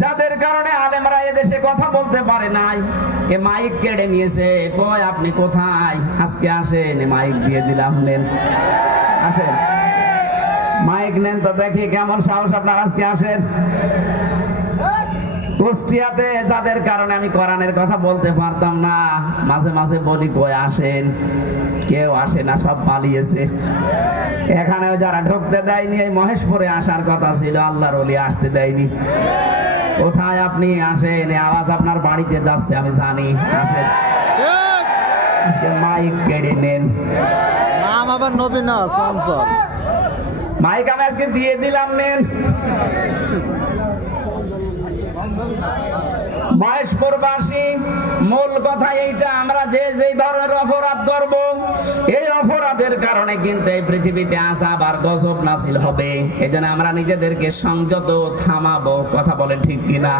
যাদের কারণে আলেমরা এদেশে কথা বলতে পারে নাই। এ মাইক কেড়ে নিয়েছে। কয়, আপনি কোথায়? আজকে আসেন। মাইক দিয়ে দিলাম, নেন। আসেন। মাইক নেন তো দেখি কেমন সাহস আপনার আজকে আসেন। কুষ্টিয়াতে যাদের কারণে আমি কোরআনের কথা বলতে পারতাম না মাঝে মাঝে বলি কই আসেন? কেউ আসে না সব পালিয়েছে। এখানেও যারা ঢুকতে দেয়নি এই মহেশপুরে আসার কথা ছিল আল্লাহর ওলি আসতে দেয়নি। কোথায় আপনি আসেন? এই আওয়াজ আপনার বাড়িতে যাচ্ছে আমি জানি আসেন। আজকে মাইক কেড়ে নেন। নাম আবার নবীন মাইক আমি আজকে দিয়ে দিলাম নেন। মহেশপুরবাসী মূল কথা এইটা, আমরা যে যে ধরনের অপরাধ করব, এই অপরাধের কারণে কিন্তু এই পৃথিবীতে গজব নাসিল হবে। এই জন্য আমরা নিজেদেরকে সংযত থামাবো, কথা বলে ঠিক কিনা?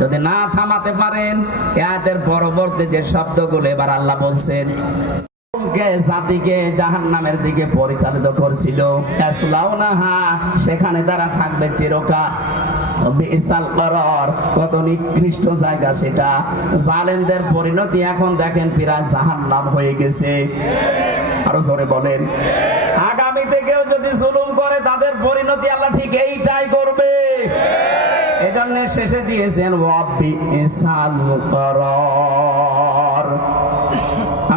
যদি না থামাতে পারেন, এর পরবর্তী যে শব্দগুলো এবার আল্লাহ বলছেন জাতিকে সেখানে তারা থাকবে চিরকাল। বিশাল কত নিকৃষ্ট জায়গা সেটা। জালেমদের পরিণতি এখন দেখেন প্রায় জাহান নাম হয়ে গেছে। আরও জোরে বলেন। আগামীতে কেউ যদি জুলুম করে, তাদের পরিণতি আল্লাহ ঠিক এইটাই করবে। এজন্য শেষে দিয়েছেন ওয়াব্বি ইসাল করর।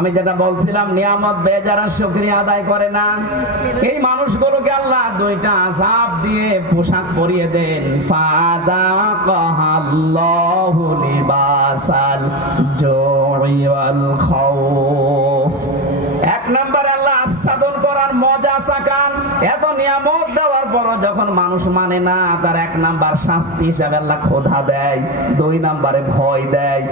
আমি যেটা বলছিলাম, নিয়ামত বে যারা শুকরিয়া আদায় করে না। এই মানুষগুলোকে আল্লাহ দুইটা আজাব দিয়ে পোশাক পরিয়ে দেন। ফাদা এক নম্বরে আল্লাহ আস্বাদন করার মজা চাকান এত নিয়ামত দেওয়ার পরও যখন মানুষ মানে না, তার এক নাম্বার শাস্তি হিসাবে আল্লাহ খোধা দেয়, দুই নাম্বারে ভয় দেয়।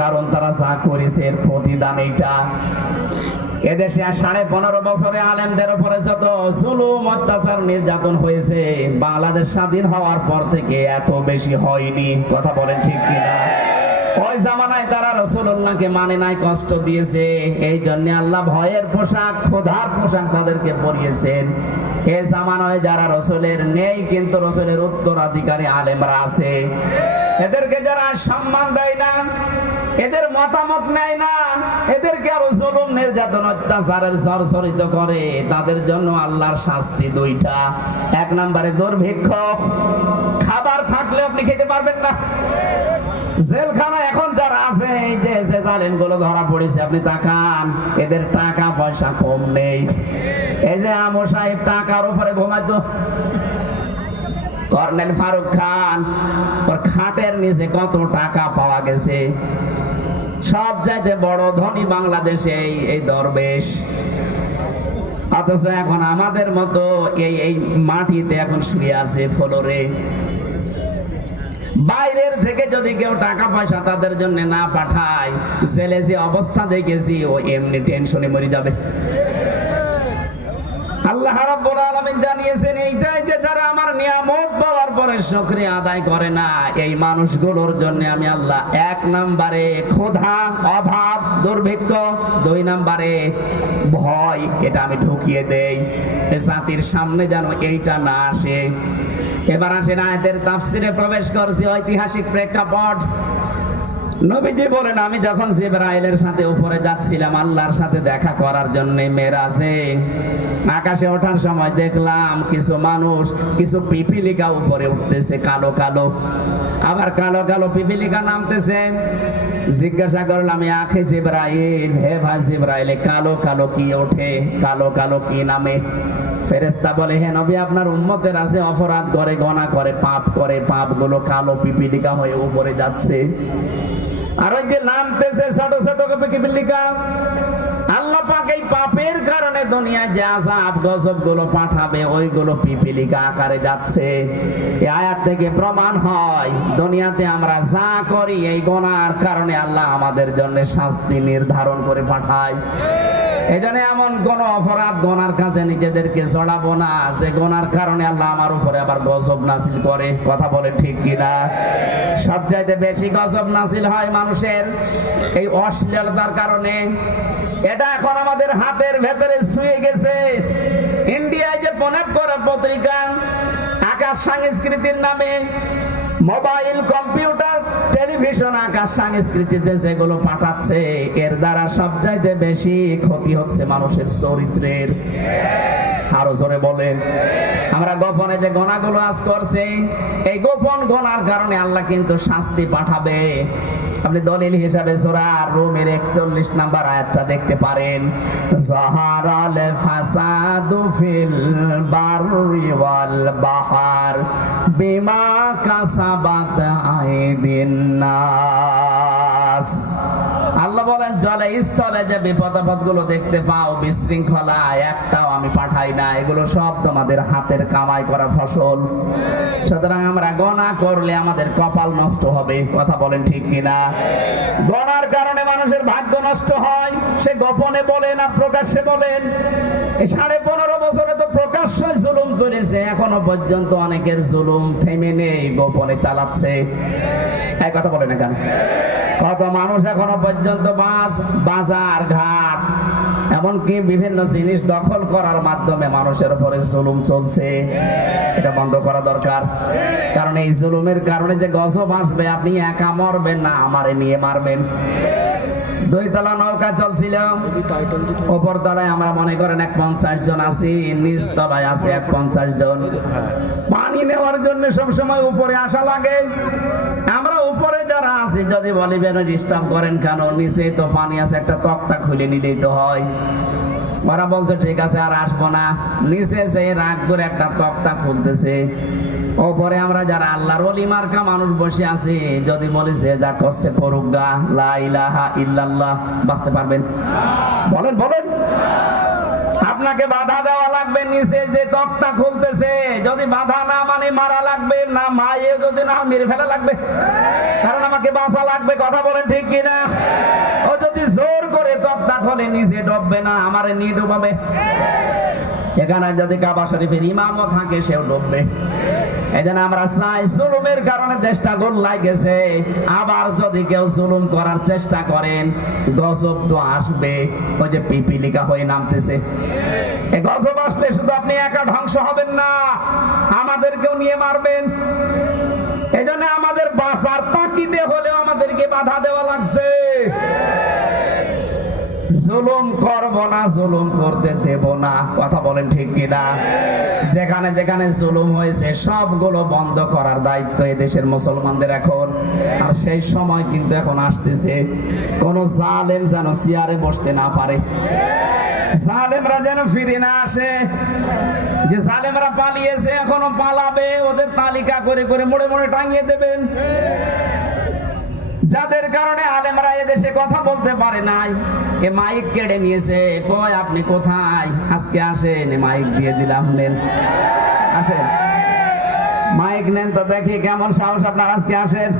কারণ তারা যা করেছে এর প্রতিদান এইটা। এদেশে সাড়ে পনেরো বছরে আলেমদের উপরে যত জুলুম, অত্যাচার, নির্যাতন হয়েছে, বাংলাদেশ স্বাধীন হওয়ার পর থেকে এত বেশি হয়নি। কথা বলেন ঠিক কিনা? ওই জামানায় তারা রসুল্লাহকে মানে নাই, কষ্ট দিয়েছে। এই জন্য আল্লাহ ভয়ের পোশাক খোদার পোশাক তাদেরকে পরিয়েছেন। এ জামানায় যারা রসুলের নেই, কিন্তু রসুলের উত্তরাধিকারী আলেমরা আছে। এদেরকে যারা সম্মান দেয় না, এদের মতামত নেয় না, এদেরকে আরও জুলুম, নির্যাতন, অত্যাচারের জর্জরিত করে। তাদের জন্য আল্লাহর শাস্তি দুইটা। এক নম্বরে দুর্ভিক্ষ। খাবার থাকলে আপনি খেতে পারবেন না। জেলখানা এখন যারা আছে, এই যে যে জালেমগুলো ধরা পড়েছে, আপনি তাকান, এদের টাকা পয়সা কম নেই। এই যে আমর সাহেব টাকার উপরে ঘুমাইতো। কর্নেল ফারুক খান ওর খাটের নিচে কত টাকা পাওয়া গেছে? সব চাইতে বড় ধনী বাংলাদেশে এই দরবেশ। অথচ এখন আমাদের মতো এই এই মাটিতে এখন শুয়ে আছে ফ্লোরে। বাইরের থেকে যদি কেউ টাকা পয়সা তাদের জন্য না পাঠায় ছেলে যে অবস্থা দেখেছি, ও এমনি টেনশনে মরে যাবে। আল্লাহ রাব্বুল আলামিন জানিয়েছেন, এইটাই যে যারা আমার নিয়ামত পাওয়ার পরে সক্রিয় আদায় করে না। এই মানুষগুলোর জন্য আমি আল্লাহ এক নাম্বারে ক্ষুধা, অভাব, দুর্ভিক্ষ, দুই নাম্বারে ভয়, এটা আমি ঢুকিয়ে দেই। জাতির সামনে যেন এইটা না আসে। এবার আসেন আয়াতের তাফসিরে প্রবেশ করছি, ঐতিহাসিক প্রেক্ষাপট। নবীজি বলেন, আমি যখন জিবরাইলের সাথে উপরে যাচ্ছিলাম, আল্লাহর সাথে দেখা করার জন্য মেরাজে। আকাশে ওঠার সময় দেখলাম কিছু মানুষ, কিছু পিপিলিকা উপরে উঠতেছে, কালো কালো। আবার কালো কালো পিপিলিকা নামতেছে। জিজ্ঞাসা করলাম আখে জিব্রাইল, হে ভাই জিব্রাইলে, কালো কালো কি ওঠে? কালো কালো কি নামে? ফেরেস্তা বলে, হে নবী, আপনার উম্মতের আছে অপরাধ করে, গনা করে, পাপ করে পাপগুলো কালো পিপিলিকা হয়ে উপরে যাচ্ছে। আর ওই যে নামতেছে ছোট ছোট পিপিলিকা আল্লাহ পাপের কারণে দুনিয়ায় যে গুলো পাঠাবে, ওইগুলো পিপিলিকা আকারে যাচ্ছে। থেকে প্রমাণ হয়, দুনিয়াতে আমরা করি এই গোনার কারণে আল্লাহ আমাদের জন্য শাস্তি নির্ধারণ করে পাঠায়। এই জন্য এমন কোন অপরাধ গোনার কাছে নিজেদেরকে জড়াবো না। যে গোনার কারণে আল্লাহ আমার উপরে আবার গজব নাসিল করে। কথা বলে ঠিক কিনা? সবচাইতে বেশি গজব নাসিল হয় মানুষের এই অশ্লীলতার কারণে। এটা এখন আমাদের হাতের ভেতরে শুয়ে গেছে। ইন্ডিয়ায় যে পনেপ করা পত্রিকা, আকাশ সংস্কৃতির নামে মোবাইল, কম্পিউটার, টেলিভিশন, আকাশ সংস্কৃতিতে যেগুলো পাঠাচ্ছে, এর দ্বারা সবচাইতে বেশি ক্ষতি হচ্ছে মানুষের চরিত্রের। আরও জোরে বলেন। আমরা গোপনে যে গোনাগুলো আজ করছি, এই গোপন গোনার কারণে আল্লাহ কিন্তু শাস্তি পাঠাবে। আপনি দলিল হিসাবে সূরা রুমের 41 নাম্বার আয়াতটা দেখতে পারেন। জাহারাল ফাসাদু ফিল ওয়াল বাহার, বিমা কাসাবাত আইদিন নাস। আল্লাহ বলেন, জলে স্থলে যে বিপদ আপদগুলো দেখতে পাও, বিশৃঙ্খলা, একটাও আমি পাঠাই না। এগুলো সব তোমাদের হাতের কামাই করা ফসল। সুতরাং আমরা গণা করলে আমাদের কপাল নষ্ট হবে। কথা বলেন ঠিক কিনা? গণার কারণে মানুষের ভাগ্য নষ্ট হয়। সে গোপনে বলে না, প্রকাশ্যে বলেন। সাড়ে পনেরো বছরে তো প্রকাশ্য জুলুম চলেছে, এখনও পর্যন্ত অনেকের জুলুম থেমে নেই, গোপনে চালাচ্ছে। এক কথা বলে না কেন? কত মানুষ এখনও পর্যন্ত বাস, বাজার, ঘাট, এমনকি বিভিন্ন জিনিস দখল করার মাধ্যমে মানুষের উপরে জুলুম চলছে। এটা বন্ধ করা দরকার। কারণ এই জুলুমের কারণে যে গজব আসবে, আপনি একা মরবেন না, আমারে নিয়ে মারবেন। দুই তলা নৌকা চলছিল। ওপর তলায় আমরা মনে করেন এক পঞ্চাশ জন আছি, নিচ তলায় আছে এক পঞ্চাশ জন। পানি নেওয়ার জন্য সবসময় উপরে আসা লাগে। আমরা উপরে যারা আছি, যদি বলি বেন ডিস্টার্ব করেন কেন? নিচে তো পানি আছে, একটা তক্তা খুলে নিলেই তো হয়। ওরা বলছে, ঠিক আছে, আর আসব না। নিচে সেই রাগ করে একটা তক্তা খুলতেছে। ওপরে আমরা যারা আল্লাহর ওলি মার্কা মানুষ বসে আছি, যদি বলি সে যা করছে করুক গা ইল্লাল্লাহ, বাঁচতে পারবেন। বলেন বলেন। আপনাকে বাধা দেওয়া লাগবে, নিচে যে তক্তা খুলতেছে, যদি বাধা না মানে মারা লাগবে, না মায়ে যদি না মেরে ফেলা লাগবে। কারণ আমাকে বাঁচা লাগবে, কথা বলেন ঠিক কিনা? ও যদি জোর করে তক্তা খোলে, নিচে ডববে না, আমারে নিয়ে ডুবাবে। এখানে যদি কাবা শরীফের ইমামও থাকে, সেও ডুববে। এই জন্য আমরা চাই জুলুমের কারণে দেশটা গোল্লাই গেছে। আবার যদি কেউ জুলুম করার চেষ্টা করেন, গজব তো আসবে। ওই যে পিপিলিকা হয়ে নামতেছে। এই গজব আসলে শুধু আপনি একা ধ্বংস হবেন না, আমাদেরকেও নিয়ে মারবেন। এই আমাদের বাঁচার তাকিদে হলেও আমাদেরকে বাধা দেওয়া লাগছে। জুলুম করব না, জুলুম করতে দেব না। কথা বলেন ঠিক কিনা? যেখানে যেখানে জুলুম হয়েছে, সবগুলো বন্ধ করার দায়িত্ব দেশের মুসলমানদের এখন। আর সেই সময় কিন্তু এখন আসতেছে, কোন জালেম যেন চেয়ারে বসতে না পারে। জালেমরা যেন ফিরে না আসে। যে জালেমরা পালিয়েছে, এখনও পালাবে, ওদের তালিকা করে করে মোড়ে মোড়ে টাঙিয়ে দেবেন। যাদের কারণে আলেমরা এদেশে কথা বলতে পারে নাই। এ মাইক কেড়ে নিয়েছে। কয়, আপনি কোথায়? আজকে আসেন। মাইক দিয়ে দিলাম, নেন। আসেন। মাইক নেন তো দেখি কেমন সাহস আপনার আজকে আসেন।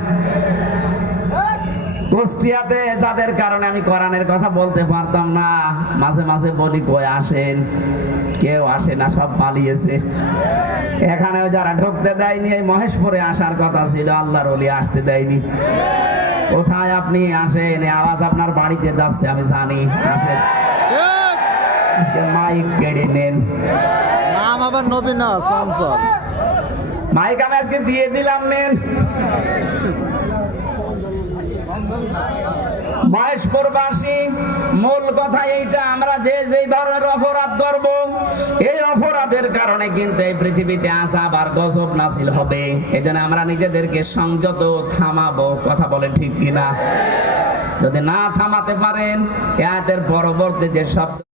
কুষ্টিয়াতে যাদের কারণে আমি কোরআনের কথা বলতে পারতাম না, মাঝে মাঝে বলি, কই, আসেন। কেউ আসে না, সব পালিয়েছে। এখানেও যারা ঢুকতে দেয়নি, এই মহেশপুরে আসার কথা ছিল, আল্লাহর ওলি আসতে দেয়নি। কোথায় আপনি আসেন? আওয়াজ আপনার বাড়িতে যাচ্ছে আমি জানি। আসেন। আজকে মাইক কেড়ে নেন। নাম আবার নবীন সামসন। মাইক আমি আজকে দিয়ে দিলাম নেন। মহেশপুরবাসী মূল কথা এইটা, আমরা যে যে ধরনের অপরাধ করব, এই অপরাধের কারণে কিন্তু এই পৃথিবীতে আসা আবার গজব নাসিল হবে। এই জন্য আমরা নিজেদেরকে সংযত থামাবো, কথা বলে ঠিক কিনা? যদি না থামাতে পারেন, এ পরবর্তী যে শব্দ